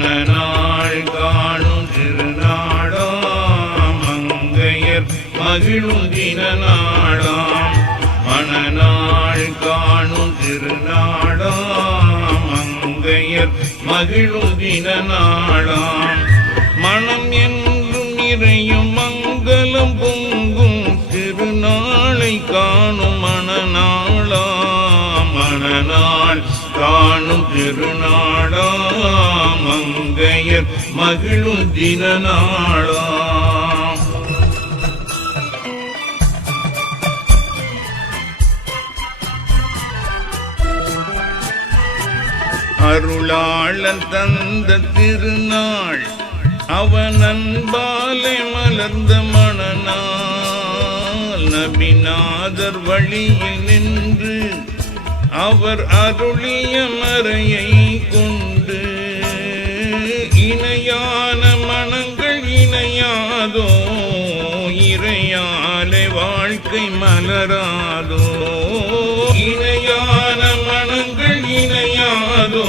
மணநாள் காணும் திருநாளாம் மங்கையர் மகிழும் தின நாளாம். மணநாள் காணும் திருநாளாம் மங்கையர் மகிழும் தின நாளாம். மனம் என்றும் நிறையும் மங்களம் பொங்கும் திருநாளை காணும் மணநாளாம். மணநாள் காணும் திருநாளாம் மங்கையர் மகிழும் தின நாளாம். அருளாளன் தந்த திருநாள் அவன் அன்பாலே மலர்ந்த மணநாள். நபிநாதர் வழியில் நின்று அவர் அருளிய மறையை கொண்டு இணையான மனங்கள் இணையாதோ, இறையாலே வாழ்க்கை மலராதோ. இணையான மனங்கள் இணையாதோ,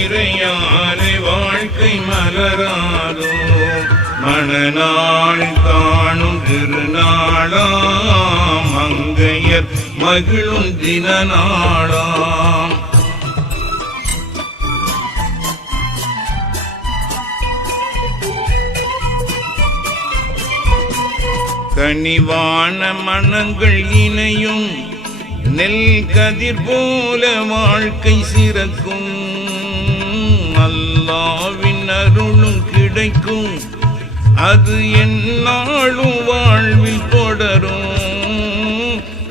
இறையாலே வாழ்க்கை மலராதோ. மணநாள் காணும் திருநாளாம் மங்கையர் மகிழும் தின நாளாம். கனிவான மனங்கள் இணையும் நெல் கதிர் போல வாழ்க்கை சிறக்கும். அல்லாவின் அருளும் கிடைக்கும், அது எந்நாளும் வாழ்வில் தொடரும்.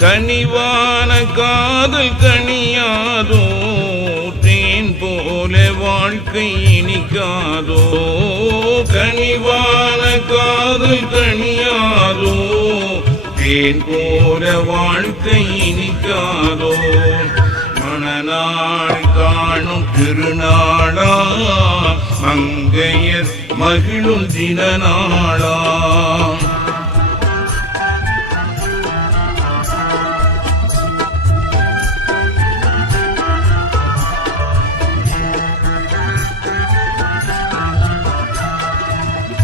கனிவான காதல் கனியாதோ, தேன் போல வாழ்க்கை இனிக்காதோ. கனிவான காதல் கனியாதோ, தேன் போல வாழ்க்கை இனிக்காதோ. மணநாள் காணும் திருநாளா மங்கையர் மகிழும் தின நாளாம்.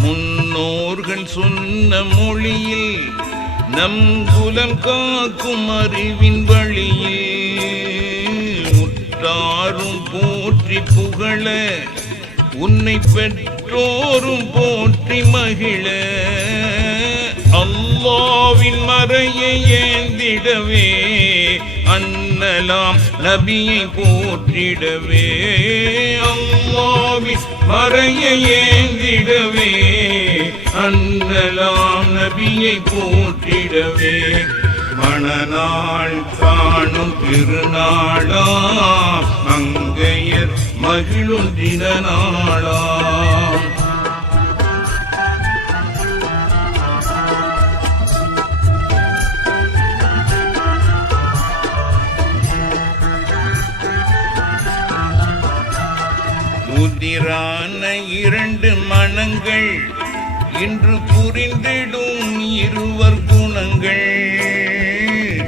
முன்னோர்கள் சொன்ன மொழியில் நம் குலம் காக்கும் அறிவின் வழியில் உற்றாரும் போற்றி புகழ உன்னை பெற்றோரும் போற்றி மகிழ. அல்லாவின் மறையை ஏந்திடவே அன்னலாம் நபியை போற்றிடவே. அல்லாவின் மறையை ஏந்திடவே அன்னலாம் நபியை போற்றிடவே. மணநாள் காணும் திருநாளா மங்கையர் மகிழும் தின நாளாம். உதிரான இரண்டு மனங்கள் இன்று புரிந்திடும் இருவர் குணங்கள்.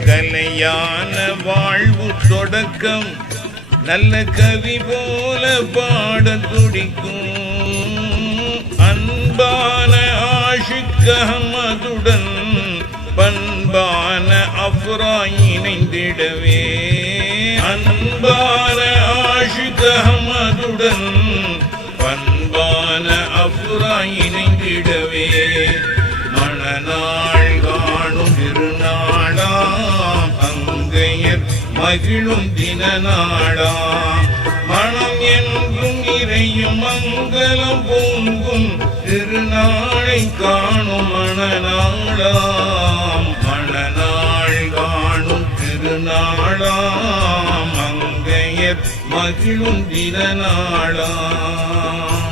கலையான வாழ்வு தொடக்கம் நல்ல கவி போல பாட துடிக்கும். அன்பான ஆஷிக் அஹ்மதுடன் பண்பான அஃப்ரா இணைந்திடவே. அன்பான ஆஷிக் அஹ்மதுடன் பண்பான அஃப்ரா இணைந்திடவே. மணநாள் காணும் திருநாளா மங்கையர் மகிழும் தின நாளா. மனம் என்றும் இறையும் மங்களம் பொங்கும் திருநாளை காணும் மணநாளாம். மணநாள் காணும் திருநாளாம் மங்கையர் மகிழும் தின நாளாம்.